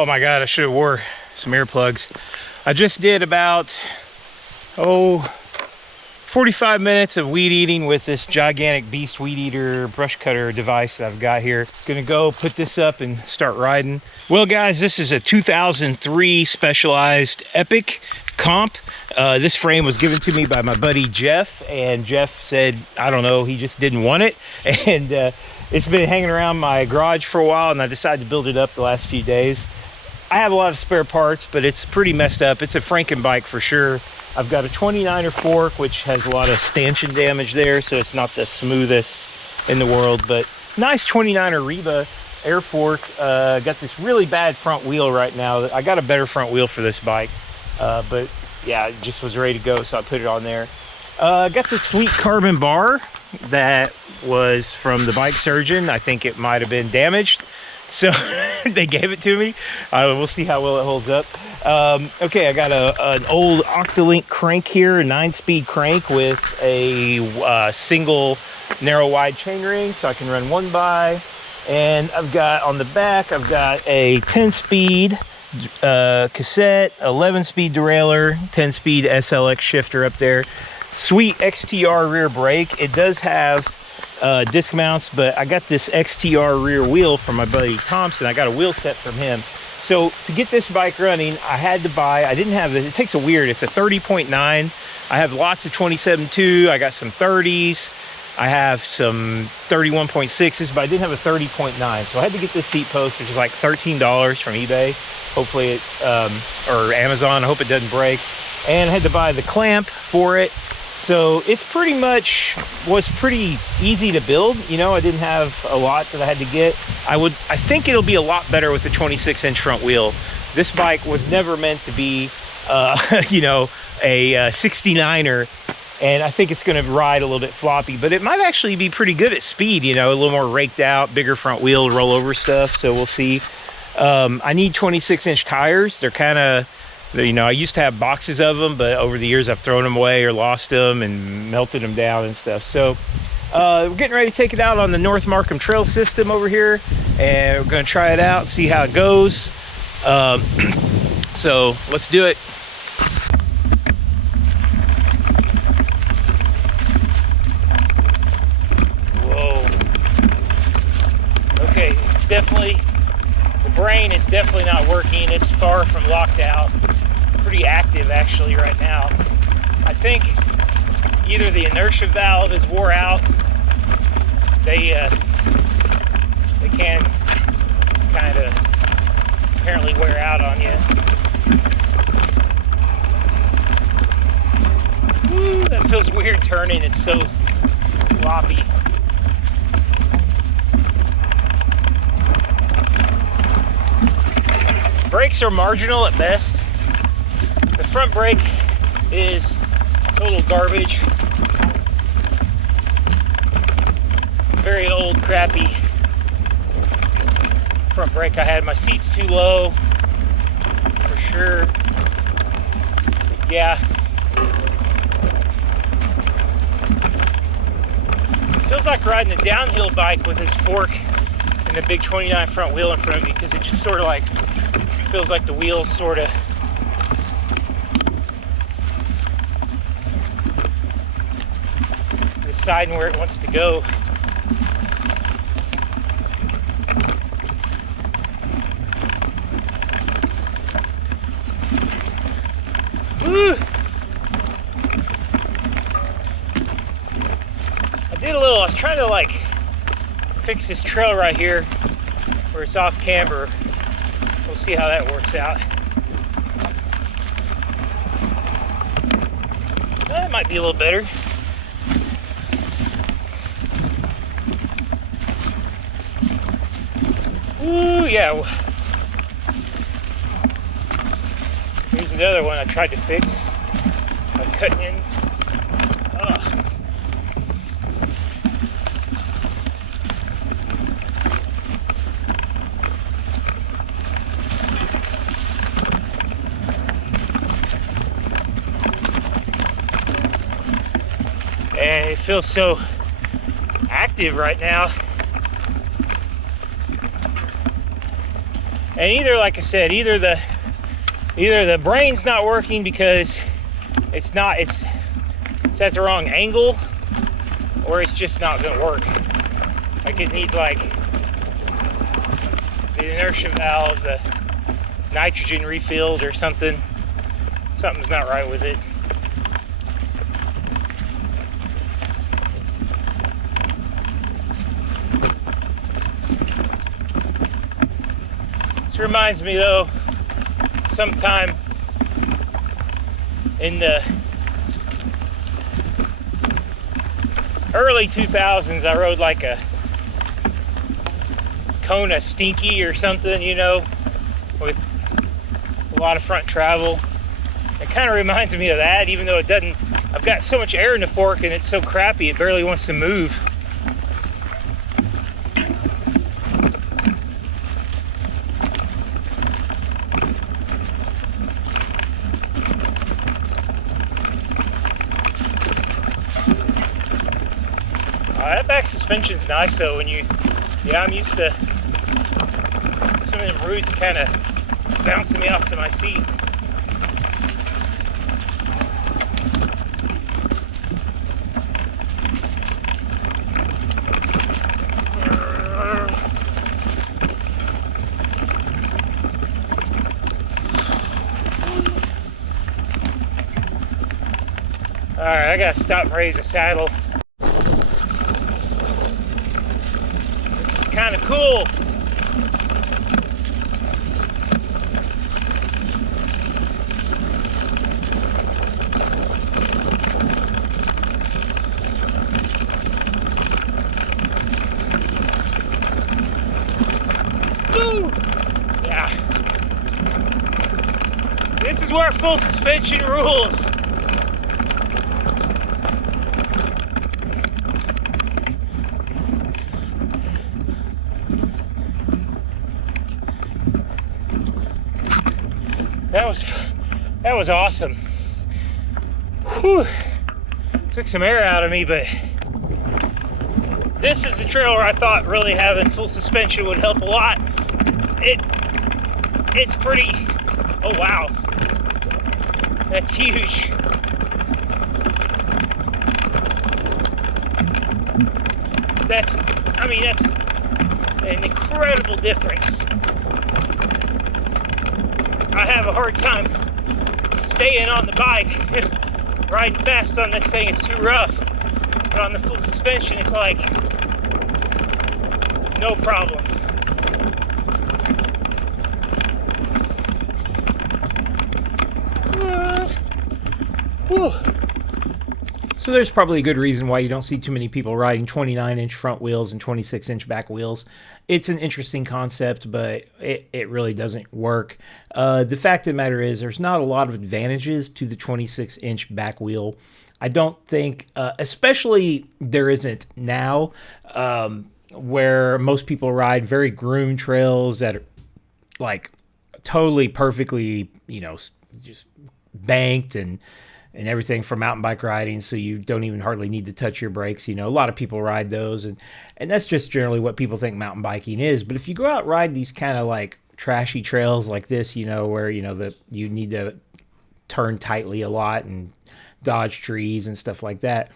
Oh my God, I should have wore some earplugs. I just did about, 45 minutes of weed eating with this gigantic beast weed eater brush cutter device that I've got here. Gonna go put this up and start riding. Well guys, this is a 2003 Specialized Epic comp. This frame was given to me by my buddy Jeff, and Jeff said, I don't know, he just didn't want it. And it's been hanging around my garage for a while, and I decided to build it up the last few days. I have a lot of spare parts, but it's pretty messed up. It's a Franken bike for sure. I've got a 29er fork, which has a lot of stanchion damage there, so it's not the smoothest in the world, but nice 29er Reba air fork. Got this really bad front wheel right now. I got a better front wheel for this bike, but yeah, it just was ready to go, so I put it on there. Got this sweet carbon bar that was from the Bike Surgeon. I think it might have been damaged, so they gave it to me. We'll see how well it holds up. Okay, I got an old Octolink crank here, a 9-speed crank with a single narrow wide chainring, so I can run one by. And I've got on the back, I've got a 10-speed cassette, 11-speed derailleur, 10-speed SLX shifter up there. Sweet XTR rear brake. It does have disc mounts, but I got this XTR rear wheel from my buddy Thompson. I got a wheel set from him. So to get this bike running, I had to buy, I didn't have it takes a weird, it's a 30.9. I have lots of 27.2, I got some 30s, I have some 31.6s, but I didn't have a 30.9. So I had to get this seat post, which is like $13 from eBay. Hopefully it, or Amazon, I hope it doesn't break. And I had to buy the clamp for it. So it's pretty much, was pretty easy to build. You know, I didn't have a lot that I had to get. I think it'll be a lot better with the 26-inch front wheel. This bike was never meant to be, you know, a 69er. And I think it's gonna ride a little bit floppy, but it might actually be pretty good at speed, you know, a little more raked out, bigger front wheel, rollover stuff. So we'll see. I need 26-inch tires. They're kind of, you know, I used to have boxes of them, but over the years I've thrown them away or lost them and melted them down and stuff. So we're getting ready to take it out on the North Markham Trail System over here, and we're going to try it out, see how it goes. So let's do it. Whoa. Okay, it's definitely, the brain is definitely not working. It's far from locked out. Pretty active actually right now. I think either the inertia valve is wore out. They can kind of apparently wear out on you. Woo, that feels weird turning. It's so floppy. Brakes are marginal at best. The front brake is total garbage. Very old, crappy front brake I had. My seat's too low, for sure. Yeah. It feels like riding a downhill bike with this fork and the big 29 front wheel in front of me, because it just sort of like, feels like the wheels sort of deciding where it wants to go. Woo! I was trying to like fix this trail right here where it's off camber. We'll see how that works out. That might be a little better. Ooh, yeah. Here's another one I tried to fix by cutting in. Ugh. And it feels so active right now. And either, like I said, either the brain's not working because it's at the wrong angle, or it's just not gonna work. Like it needs like the inertia valve, the nitrogen refilled or something. Something's not right with it. This reminds me though, sometime in the early 2000s, I rode like a Kona Stinky or something, you know, with a lot of front travel. It kind of reminds me of that, even though it doesn't. I've got so much air in the fork and it's so crappy it barely wants to move. That back suspension's nice though. When I'm used to some of them roots kind of bouncing me off to my seat. All right, I gotta stop and raise the saddle. This is kind of cool. Woo! Yeah. This is where full suspension rules. That was awesome. Whew. Took some air out of me, but this is the trail where I thought really having full suspension would help a lot. It's pretty. Oh wow, that's huge. That's an incredible difference. I have a hard time staying on the bike. Riding fast on this thing is too rough. But on the full suspension, it's like no problem. Whew. So there's probably a good reason why you don't see too many people riding 29-inch front wheels and 26-inch back wheels. It's an interesting concept, but it really doesn't work. The fact of the matter is there's not a lot of advantages to the 26-inch back wheel. I don't think, especially there isn't now, where most people ride very groomed trails that are like totally perfectly, you know, just banked and everything for mountain bike riding, so you don't even hardly need to touch your brakes. You know, a lot of people ride those, and that's just generally what people think mountain biking is. But if you go out and ride these kind of like trashy trails like this, you know, where you know you need to turn tightly a lot and dodge trees and stuff like that,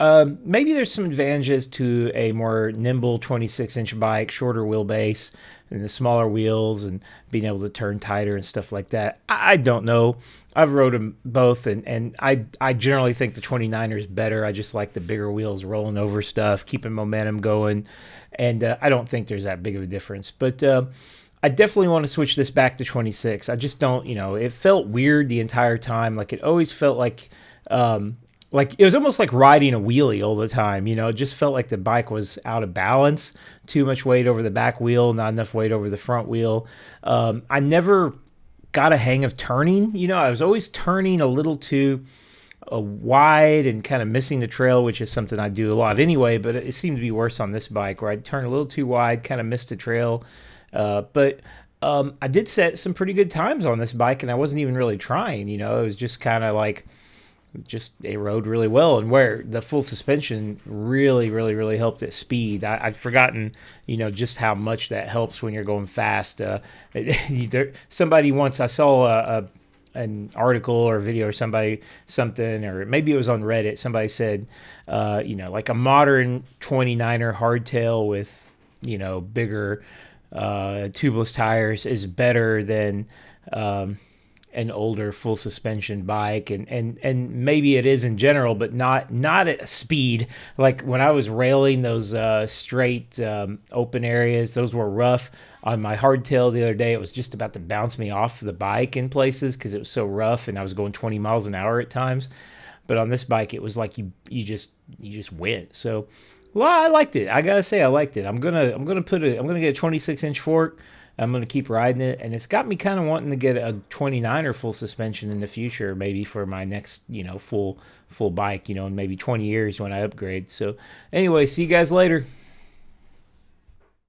maybe there's some advantages to a more nimble 26-inch bike, shorter wheelbase, and the smaller wheels, and being able to turn tighter and stuff like that. I don't know. I've rode them both, and I generally think the 29er is better. I just like the bigger wheels rolling over stuff, keeping momentum going, and I don't think there's that big of a difference. But I definitely want to switch this back to 26. I just don't, you know, it felt weird the entire time. Like it always felt like it was almost like riding a wheelie all the time. You know, it just felt like the bike was out of balance. Too much weight over the back wheel, not enough weight over the front wheel. I never got a hang of turning. You know, I was always turning a little too wide and kind of missing the trail, which is something I do a lot anyway, but it seemed to be worse on this bike where I'd turn a little too wide, kind of missed the trail. But I did set some pretty good times on this bike, and I wasn't even really trying. You know, it was just kind of like just it rode really well, and where the full suspension really helped at speed. I've forgotten, just how much that helps when you're going fast. Somebody once, I saw an article or a video or something, or maybe it was on Reddit. Somebody said, like a modern 29er hardtail with, bigger tubeless tires is better than an older full suspension bike, and maybe it is in general, but not at speed. Like when I was railing those straight open areas, those were rough. On my hardtail the other day, it was just about to bounce me off the bike in places because it was so rough, and I was going 20 miles an hour at times. But on this bike, it was like you just went. So, well, I liked it. I gotta say, I liked it. I'm gonna get a 26-inch fork. I'm going to keep riding it, and it's got me kind of wanting to get a 29er full suspension in the future, maybe for my next, full bike, in maybe 20 years when I upgrade. So anyway, see you guys later.